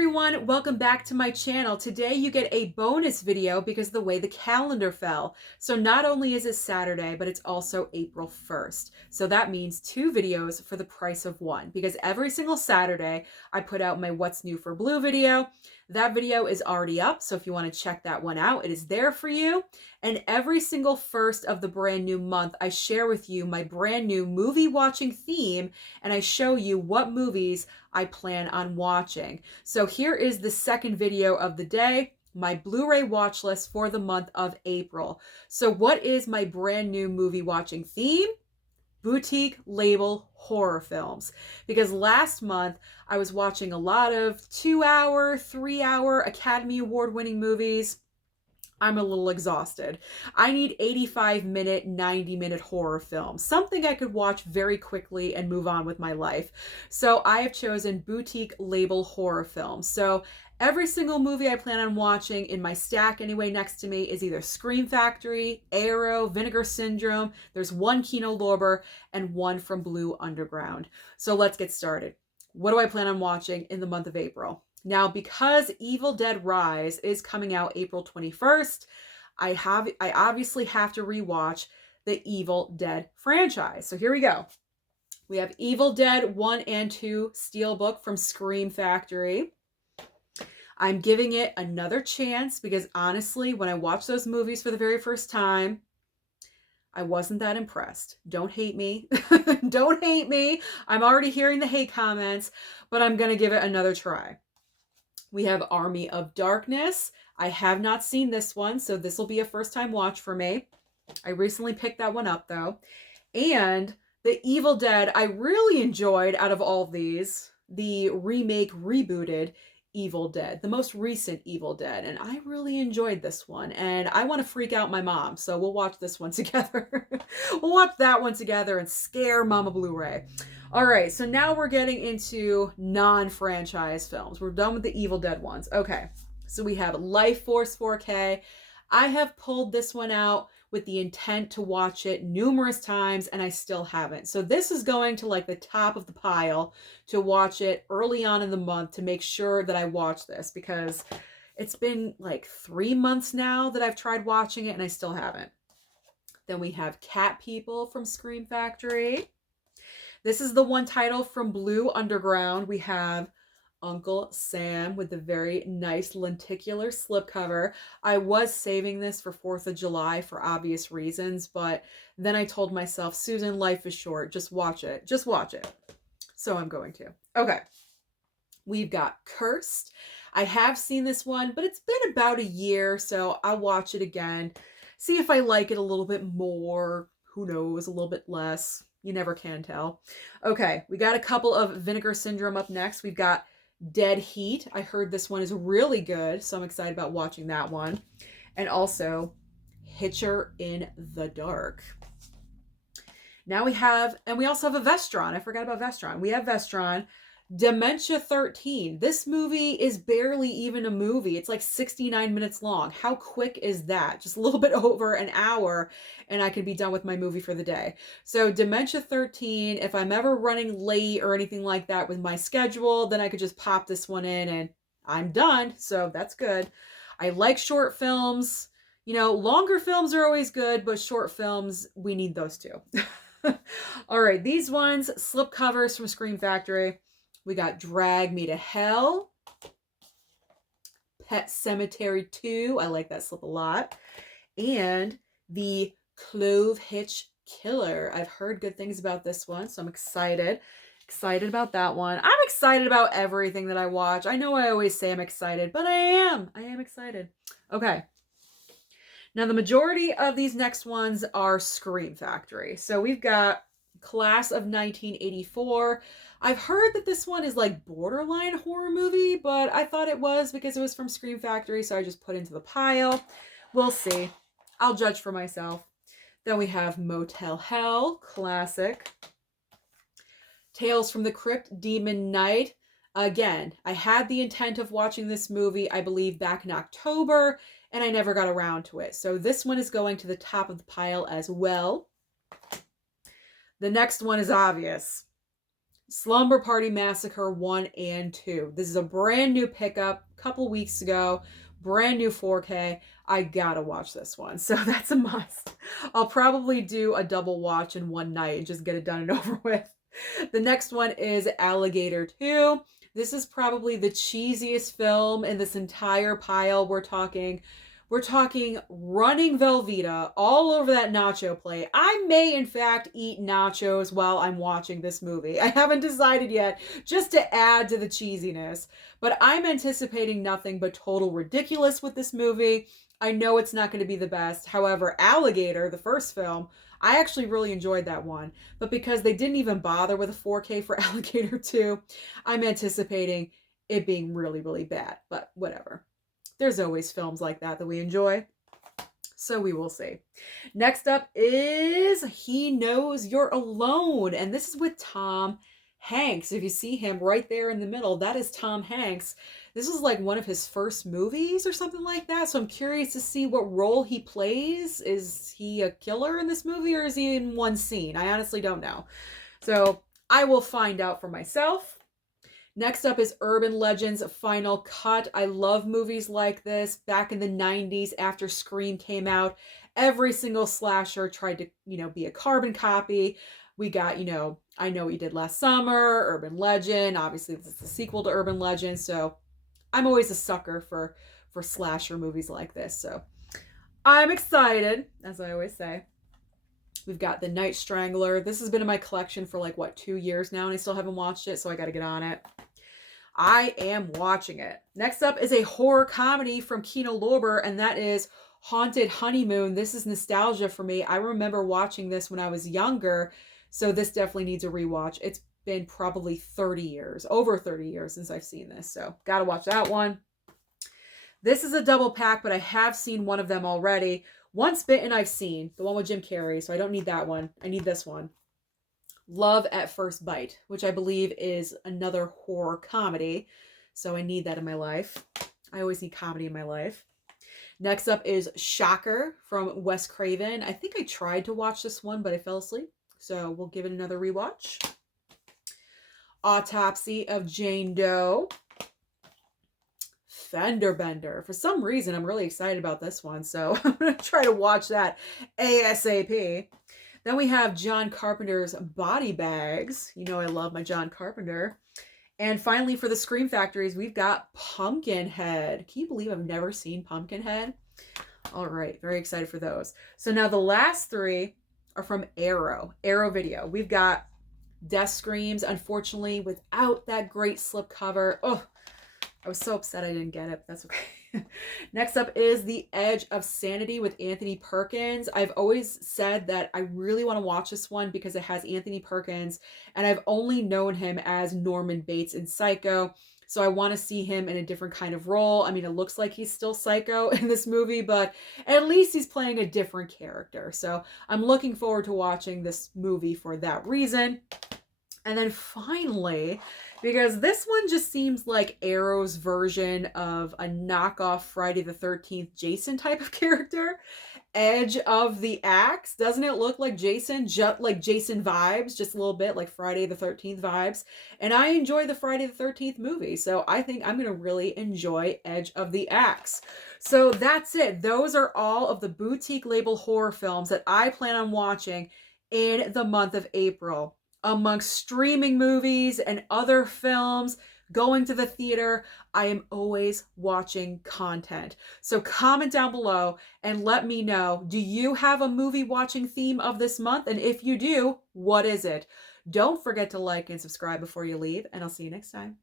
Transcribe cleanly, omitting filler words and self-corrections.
everyone, welcome back to my channel. Today you get a bonus video because of the way the calendar fell. So not only is it Saturday, but it's also April 1st. So that means 2 videos for the price of 1, because every single Saturday I put out my What's New for Blue video. That video is already up, so if you want to check that one out, it is there for you. And every single first of the brand new month, I share with you my brand new movie watching theme, and I show you what movies I plan on watching. So here is the second video of the day, my Blu-ray watch list for the month of April. So what is my brand new movie watching theme? Boutique label horror films. Because last month I was watching a lot of 2-hour, 3-hour Academy Award winning movies. I'm a little exhausted. I need 85-minute, 90-minute horror films, something I could watch very quickly and move on with my life. So I have chosen boutique label horror films. So every single movie I plan on watching in my stack anyway next to me is either Scream Factory, Arrow, Vinegar Syndrome, there's one Kino Lorber, and one from Blue Underground. So let's get started. What do I plan on watching in the month of April? Now, because Evil Dead Rise is coming out April 21st, I obviously have to rewatch the Evil Dead franchise. So here we go. We have Evil Dead 1 and 2 Steelbook from Scream Factory. I'm giving it another chance because honestly, when I watched those movies for the very first time, I wasn't that impressed. Don't hate me. Don't hate me. I'm already hearing the hate comments, but I'm going to give it another try. We have Army of Darkness. I have not seen this one, so this will be a first-time watch for me. I recently picked that one up, though. And the Evil Dead, I really enjoyed, out of all of these, the remake, rebooted Evil Dead, the most recent Evil Dead. And I really enjoyed this one. And I want to freak out my mom, so we'll watch this one together. We'll watch that one together and scare Mama Blu-ray. All right, so now we're getting into non-franchise films. We're done with the Evil Dead ones. Okay, so we have Life Force 4K. I have pulled this one out with the intent to watch it numerous times, and I still haven't. So this is going to like the top of the pile to watch it early on in the month to make sure that I watch this, because it's been like 3 months now that I've tried watching it and I still haven't. Then we have Cat People from Scream Factory. This is the one title from Blue Underground. We have Uncle Sam with the very nice lenticular slipcover. I was saving this for 4th of July for obvious reasons, but then I told myself, Susan, life is short. Just watch it. Just watch it. So I'm going to. Okay. We've got Cursed. I have seen this one, but it's been about a year, so I'll watch it again. See if I like it a little bit more. Who knows? A little bit less. You never can tell. Okay, we got a couple of Vinegar Syndrome up next. We've got Dead Heat. I heard this one is really good, so I'm excited about watching that one. And also Hitcher in the Dark. Now we have, and we also have a Vestron. I forgot about Vestron. We have Vestron. Dementia 13. This movie is barely even a movie. It's like 69 minutes long. How quick is that? Just a little bit over an hour and I could be done with my movie for the day. So Dementia 13, if I'm ever running late or anything like that with my schedule, then I could just pop this one in and I'm done. So that's good. I like short films. You know, longer films are always good, but short films, we need those too. All right, these ones, slip covers from Scream Factory. We got Drag Me to Hell, Pet Sematary 2. I like that slip a lot. And the Clove Hitch Killer. I've heard good things about this one, so I'm excited. Excited about that one. I'm excited about everything that I watch. I know I always say I'm excited, but I am. I am excited. Okay. Now, the majority of these next ones are Scream Factory. So we've got Class of 1984. I've heard that this one is like borderline horror movie, but I thought it was because it was from Scream Factory, so I just put it into the pile. We'll see. I'll judge for myself. Then we have Motel Hell, classic. Tales from the Crypt, Demon Knight. Again, I had the intent of watching this movie, I believe, back in October, and I never got around to it. So this one is going to the top of the pile as well. The next one is obvious. Slumber Party Massacre 1 and 2. This is a brand new pickup, a couple weeks ago, brand new 4K. I gotta watch this one, so that's a must. I'll probably do a double watch in one night and just get it done and over with. The next one is Alligator 2. This is probably the cheesiest film in this entire pile. We're talking running Velveeta all over that nacho plate. I may, in fact, eat nachos while I'm watching this movie. I haven't decided yet, just to add to the cheesiness. But I'm anticipating nothing but total ridiculous with this movie. I know it's not going to be the best. However, Alligator, the first film, I actually really enjoyed that one. But because they didn't even bother with a 4K for Alligator 2, I'm anticipating it being really, really bad. But whatever. There's always films like that we enjoy. So we will see. Next up is He Knows You're Alone. And this is with Tom Hanks. If you see him right there in the middle, that is Tom Hanks. This was like one of his first movies or something like that. So I'm curious to see what role he plays. Is he a killer in this movie or is he in one scene? I honestly don't know. So I will find out for myself. Next up is Urban Legends Final Cut. I love movies like this. Back in the 90s, after Scream came out, every single slasher tried to, be a carbon copy. We got, I Know What You Did Last Summer, Urban Legend. Obviously, this is the sequel to Urban Legend. So I'm always a sucker for slasher movies like this. So I'm excited, as I always say. We've got The Night Strangler. This has been in my collection for 2 years now, and I still haven't watched it, so I got to get on it. I am watching it. Next up is a horror comedy from Kino Lorber, and that is Haunted Honeymoon. This is nostalgia for me. I remember watching this when I was younger, so this definitely needs a rewatch. It's been probably 30 years, over 30 years since I've seen this, so gotta watch that one. This is a double pack, but I have seen one of them already. Once Bitten I've seen, the one with Jim Carrey, so I don't need that one. I need this one. Love at First Bite, which I believe is another horror comedy, so I need that in my life. I always need comedy in my life. Next up is Shocker from Wes Craven. I think I tried to watch this one, but I fell asleep, so we'll give it another rewatch. Autopsy of Jane Doe. Fender Bender. For some reason, I'm really excited about this one, so I'm going to try to watch that ASAP. Then we have John Carpenter's Body Bags. You know I love my John Carpenter. And finally, for the Scream Factories, we've got Pumpkinhead. Can you believe I've never seen Pumpkinhead? All right, very excited for those. So now the last three are from Arrow Video. We've got Death Screams, unfortunately, without that great slipcover. Oh, I was so upset I didn't get it, but that's okay. Next up is The Edge of Sanity with Anthony Perkins. I've always said that I really want to watch this one because it has Anthony Perkins, and I've only known him as Norman Bates in Psycho, so I want to see him in a different kind of role. I mean, it looks like he's still Psycho in this movie, but at least he's playing a different character. So I'm looking forward to watching this movie for that reason. And then finally, because this one just seems like Arrow's version of a knockoff Friday the 13th Jason type of character, Edge of the Axe. Doesn't it look like Jason? Just like Jason vibes, just a little bit like Friday the 13th vibes. And I enjoy the Friday the 13th movie, so I think I'm going to really enjoy Edge of the Axe. So that's it. Those are all of the boutique label horror films that I plan on watching in the month of April. Amongst streaming movies and other films, going to the theater, I am always watching content. So comment down below and let me know, do you have a movie watching theme of this month? And if you do, what is it? Don't forget to like and subscribe before you leave, and I'll see you next time.